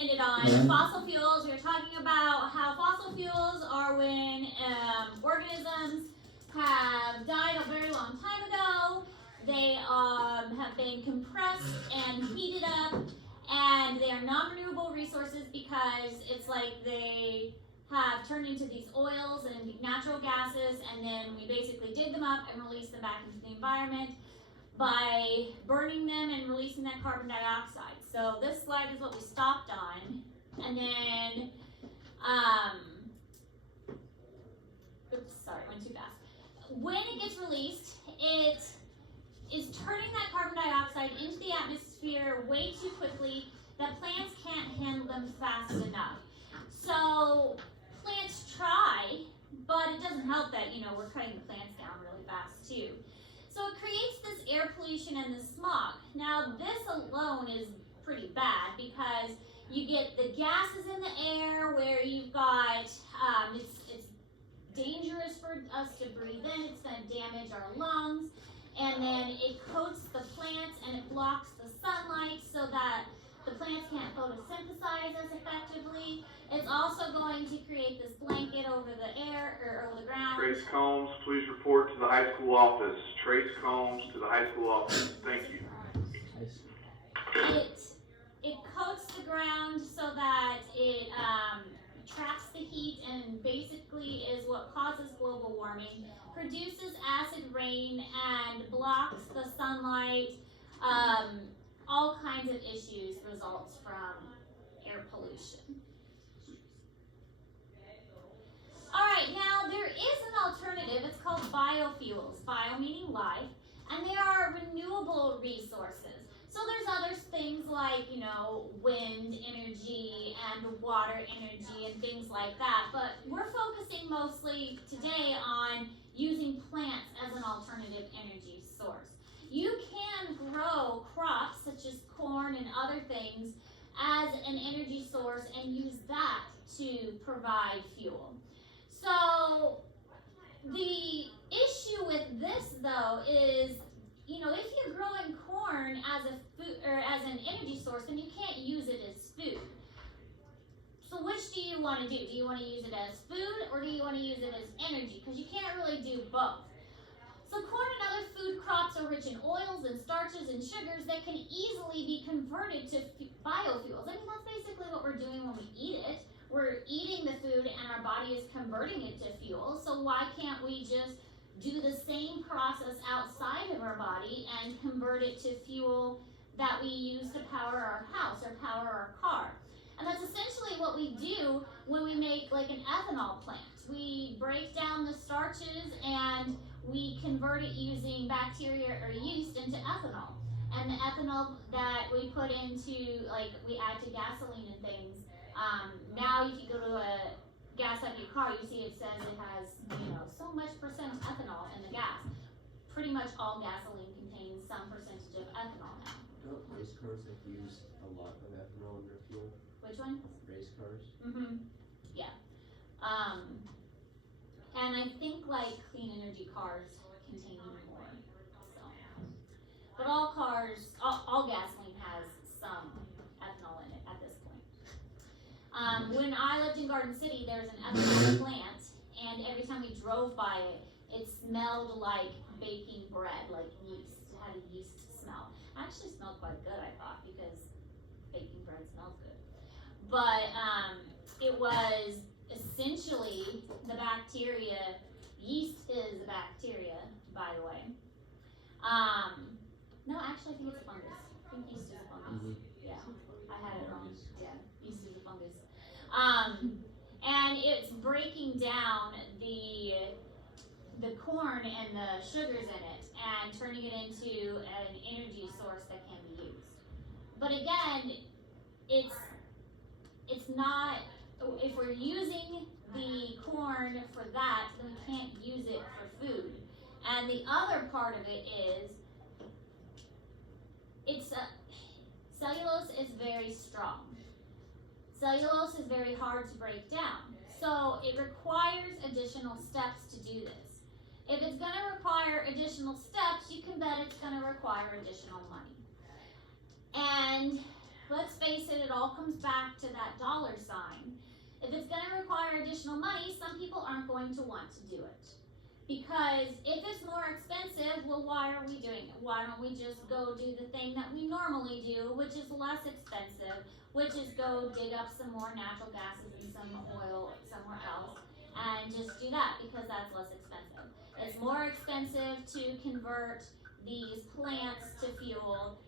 ended on fossil fuels. We were talking about how fossil fuels are when organisms have died a very long time ago. They have been compressed and heated up, and they are non-renewable resources because it's like they have turned into these oils and natural gases, and then we basically dig them up and release them back into the environment by burning them and releasing that carbon dioxide. So this slide is what we stopped on, and then oops, sorry, went too fast. When it gets released, it is turning that carbon dioxide into the atmosphere way too quickly that plants can't handle them fast enough. So plants try, but it doesn't help that, you know, we're cutting the plants down really fast too. So it creates this air pollution and the smog. Now this alone is pretty bad because you get the gases in the air where you've got, it's dangerous for us to breathe in, it's going to damage our lungs, and then it coats the plants and it blocks the sunlight so that the plants can't photosynthesize as effectively. It's also going to create this blanket over the air or over the ground. Trace Combs, please report to the high school office. Trace Combs to the high school office. Thank you. It coats the ground so that it traps the heat and basically is what causes global warming, produces acid rain and blocks the sunlight. All kinds of issues results from air pollution. Alright, now there is an alternative. It's called biofuels. Bio meaning life, and they are renewable resources. So there's other things like, you know, wind energy and water energy and things like that, but we're focusing mostly today on using plants as an alternative energy source. You can grow crops such as corn and other things as an energy source and use that to provide fuel. So the issue with this though is, you know, if you're growing corn as a food or as an energy source, then you can't use it as food. So which do you want to do? Do you want to use it as food or do you want to use it as energy? Because you can't really do both. So corn and other food crops are rich in oils and starches and sugars that can easily be converted to biofuels. I mean, that's basically what we're doing when we eat it. We're eating the food and our body is converting it to fuel. So why can't we just do the same process outside of our body and convert it to fuel that we use to power our house or power our car? And that's essentially what we do when we make like an ethanol plant. We break down the starches and we convert it using bacteria or yeast into ethanol. And the ethanol that we put into, like we add to gasoline and things, now if you go to a gas up your car, you see it says it has, you know, so much percent ethanol in the gas. Pretty much all gasoline contains some percentage of ethanol now. Don't race cars have used a lot of ethanol in their fuel? Which one? Race cars? Mm-hmm. Yeah. And I think like clean energy cars contain even more. So, but all cars, all gasoline has some ethanol in it at this point. When I lived in Garden City, there was an ethanol plant, and every time we drove by it, it smelled like baking bread, like yeast. It had a yeast smell. It actually smelled quite good, I thought, because baking bread smells good. But it was essentially the bacteria. Yeast is a bacteria, by the way. No, actually, I think it's a fungus. I think yeast is a fungus. Yeah, I had it wrong. Yeah, yeast is a fungus. And it's breaking down the corn and the sugars in it and turning it into an energy source that can be used. But again, it's not, if we're using the corn for that, then we can't use it for food. And the other part of it is, cellulose is very strong. Cellulose is very hard to break down. So it requires additional steps to do this. If it's going to require additional steps, you can bet it's going to require additional money. And let's face it, it all comes back to that dollar sign. If it's going to require additional money, some people aren't going to want to do it. Because if it's more expensive, well, why are we doing it? Why don't we just go do the thing that we normally do, which is less expensive, which is go dig up some more natural gases and some oil somewhere else, and just do that because that's less expensive. It's more expensive to convert these plants to fuel.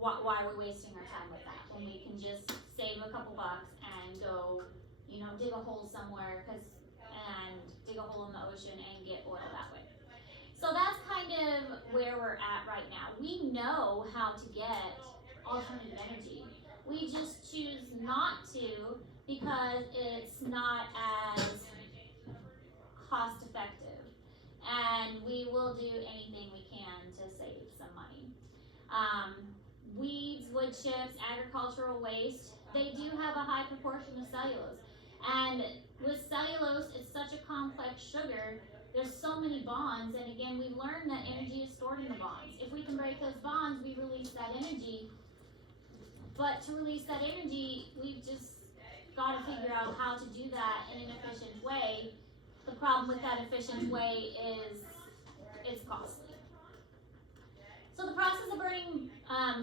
Why are we wasting our time with that when we can just save a couple bucks and go, dig a hole somewhere and dig a hole in the ocean and get oil that way. So that's kind of where we're at right now. We know how to get alternative energy. We just choose not to because it's not as cost effective. And we will do anything we can to save some money. Weeds, wood chips, agricultural waste, they do have a high proportion of cellulose. And with cellulose, it's such a complex sugar, there's so many bonds, and again, we've learned that energy is stored in the bonds. If we can break those bonds, we release that energy. But to release that energy, we've just got to figure out how to do that in an efficient way. The problem with that efficient way is it's costly. So the process of burning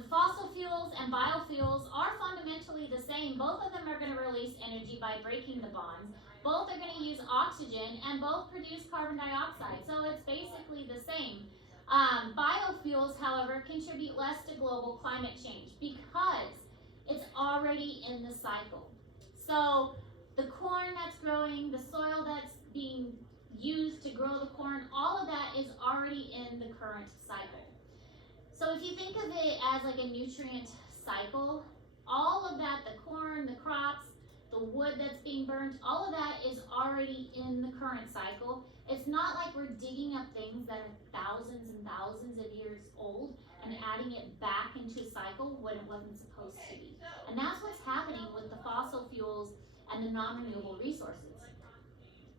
fossil fuels and biofuels are fundamentally the same. Both of them are going to release energy by breaking the bonds. Both are going to use oxygen and both produce carbon dioxide. So it's basically the same. Biofuels, however, contribute less to global climate change because it's already in the cycle. So the corn that's growing, the soil that's being used to grow the corn, all of that is already in the current cycle. So if you think of it as like a nutrient cycle, all of that, the corn, the crops, the wood that's being burnt, all of that is already in the current cycle. It's not like we're digging up things that are thousands and thousands of years old and adding it back into a cycle when it wasn't supposed to be. And that's what's happening with the fossil fuels and the non-renewable resources.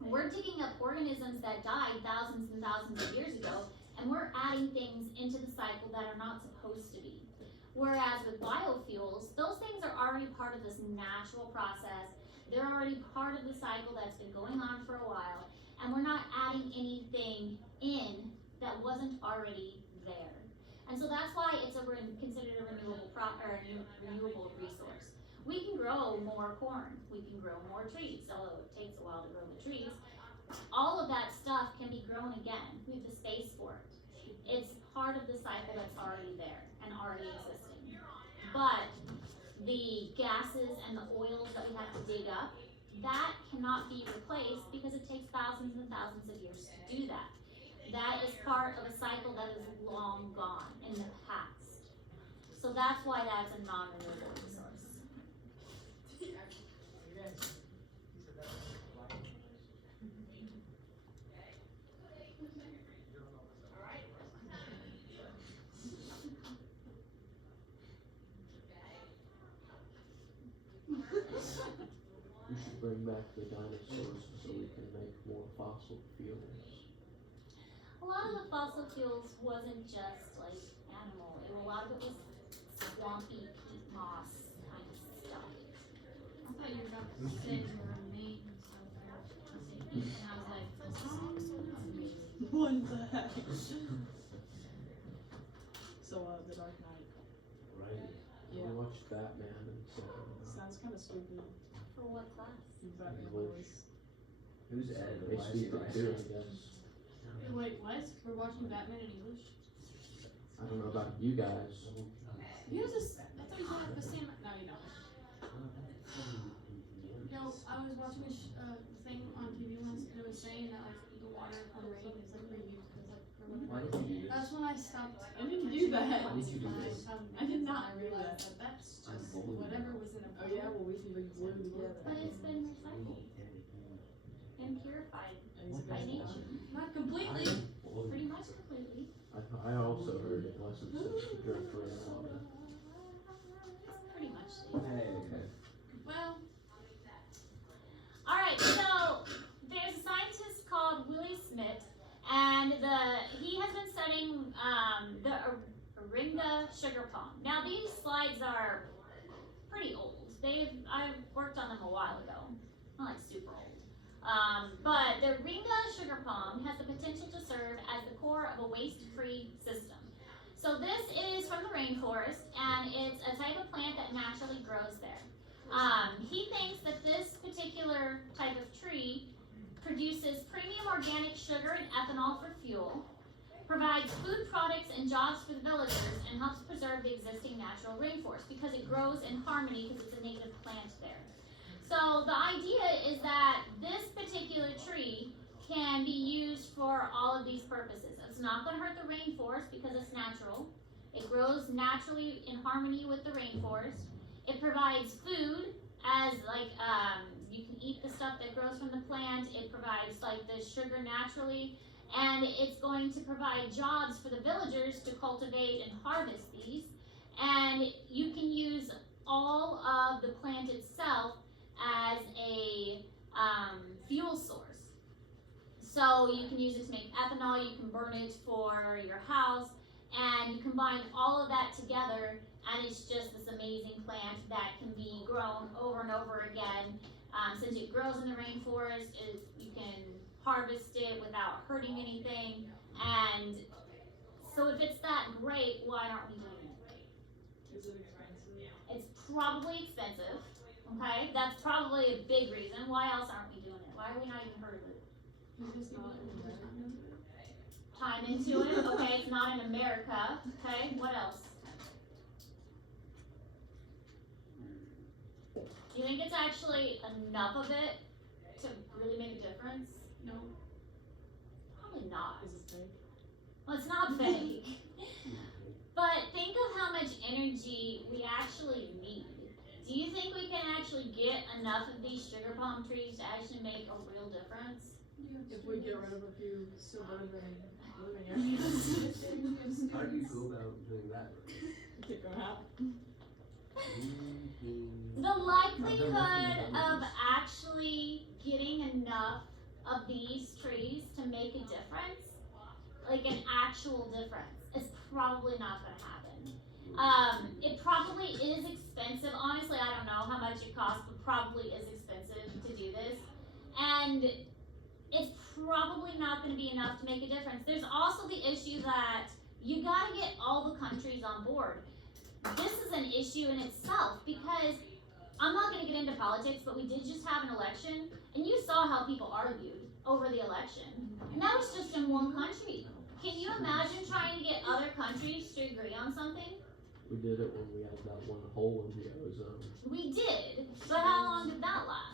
We're digging up organisms that died thousands and thousands of years ago, and we're adding things into the cycle that are not supposed to be. Whereas with biofuels, those things are already part of this natural process. They're already part of the cycle that's been going on for a while, and we're not adding anything in that wasn't already there. And so that's why it's considered a renewable resource. We can grow more corn, we can grow more trees, although it takes a while to grow the trees. All of that stuff can be grown again. We have the space for it. It's part of the cycle that's already there and already existing. But the gases and the oils that we have to dig up, that cannot be replaced because it takes thousands and thousands of years to do that. That is part of a cycle that is long gone in the past. So that's why that's a non-renewable resource. We should bring back the dinosaurs so we can make more fossil fuels. A lot of the fossil fuels wasn't just like animal. A lot of it was swampy peat moss kind of stuff. I thought you were about to say you were meat and stuff. And I was like, What the heck? So, The Dark Knight. Right. Yeah. We watched Batman and stuff. Sounds kind of stupid. For what class? Batman English. voice. Who's Ed? They Why is he speak it right too, there? I guess. wait, what? We're watching Batman in English? I don't know about you guys. You guys just, I thought you said the same. No, you don't. No, I was watching a thing on TV once, and it was saying that like the water from rain is like reused because like for Why what? did you do That's this? when I stopped. I didn't do that. Why did you do this? I did not do realize that. that's I'm just bullying whatever you. was in a Oh yeah, well we can bring glue together. But it's been recycled and purified by nature. Not completely. Pretty much completely. I also heard it wasn't supposed to drink rainwater. Pretty much. Hey. Well, Alright, so there's a scientist called Willie Smith, and he has been studying the Aringa sugar palm. Now these slides are pretty old. I've worked on them a while ago, not like super old. But the Ringa sugar palm has the potential to serve as the core of a waste-free system. So this is from the rainforest, and it's a type of plant that naturally grows there. He thinks that this particular type of tree produces premium organic sugar and ethanol for fuel, provides food products and jobs for the villagers, and helps preserve the existing natural rainforest because it grows in harmony because it's a native plant there. So the idea is that this particular tree can be used for all of these purposes. It's not going to hurt the rainforest because it's natural. It grows naturally in harmony with the rainforest. It provides food as you can eat the stuff that grows from the plant. It provides like the sugar naturally, and it's going to provide jobs for the villagers to cultivate and harvest these. And you can use all of the plant itself as a fuel source. So you can use it to make ethanol, you can burn it for your house, and you combine all of that together, and it's just this amazing plant that can be grown over and over again. Since it grows in the rainforest, you can harvest it without hurting anything. And so if it's that great, why aren't we doing it great? Is it expensive? It's probably expensive. Okay, that's probably a big reason. Why else aren't we doing it? Why are we not even heard of it? Because people don't put Time time into it. into it. Okay, it's not in America. Okay, what else? Do you think it's actually enough of it to really make a difference? No. Probably not. Is it fake? Well, it's not fake. But think of how much energy we actually need. Do you think we can actually get enough of these sugar palm trees to actually make a real difference? If we get rid of a few suburban living areas. How do you go about doing that? Kick them out. The likelihood of actually getting enough of these trees to make a difference, like an actual difference, is probably not going to happen. It probably is expensive. Honestly, I don't know how much it costs, but probably is expensive to do this. And it's probably not going to be enough to make a difference. There's also the issue that you got to get all the countries on board. This is an issue in itself because I'm not going to get into politics, but we did just have an election, and you saw how people argued over the election. And that was just in one country. Can you imagine trying to get other countries to agree on something? We did it when we had that one hole in the ozone. We did, but how long did that last?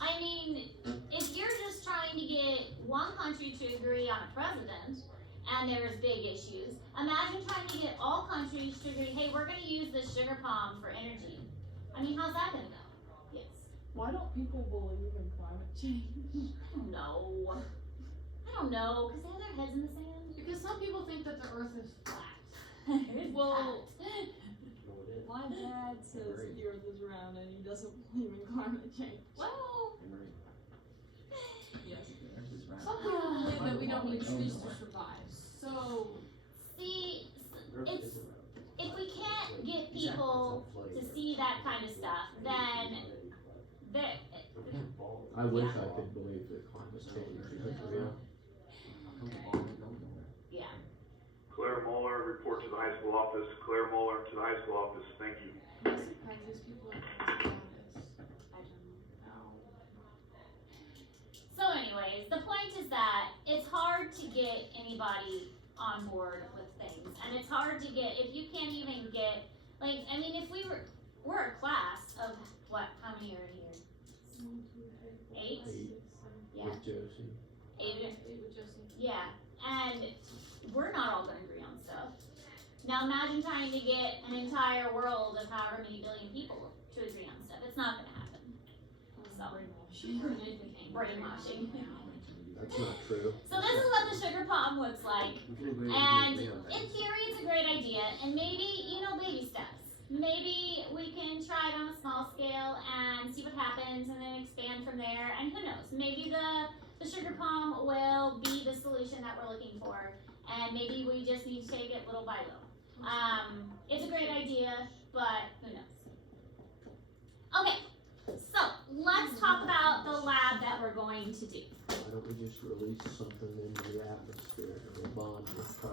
I mean, if you're just trying to get one country to agree on a president, and there's big issues, imagine trying to get all countries to agree, hey, we're going to use this sugar palm for energy. I mean, how's that going to go? Yes. Why don't people believe in climate change? I don't know. I don't know, because they have their heads in the sand. Because some people think that the earth is flat. Well, You know what it is? my dad says Right. the earth is round and he doesn't believe in climate change. Well, Right. Yes. Some people believe that we don't need trees to survive. So, see, Earth it's, is around. if we can't get people to see that kind of stuff, then there, I wish I could believe that climate change is real. yeah. Claire Muller, report to the high school office. Claire Muller to the high school office. Thank you. I'm surprised these people are thinking about this. I don't know. No. So anyways, the point is that it's hard to get anybody on board with things. And it's hard to get, if you can't even get, like, I mean, if we're a class of, what, how many are in here? 8? 8 Yeah. with Josie. 8? With Josie. Yeah. And we're not all gonna agree on stuff. Now imagine trying to get an entire world of however many billion people to agree on stuff. It's not gonna happen. So, brainwashing. That's not true. So this is what the sugar palm looks like. And in theory, it's a great idea. And maybe, baby steps. Maybe we can try it on a small scale and see what happens and then expand from there. And who knows, maybe the sugar palm will be the solution that we're looking for. And maybe we just need to take it little by little. It's a great idea, but who knows. going to do. Why don't we just release something into the atmosphere and we'll bond with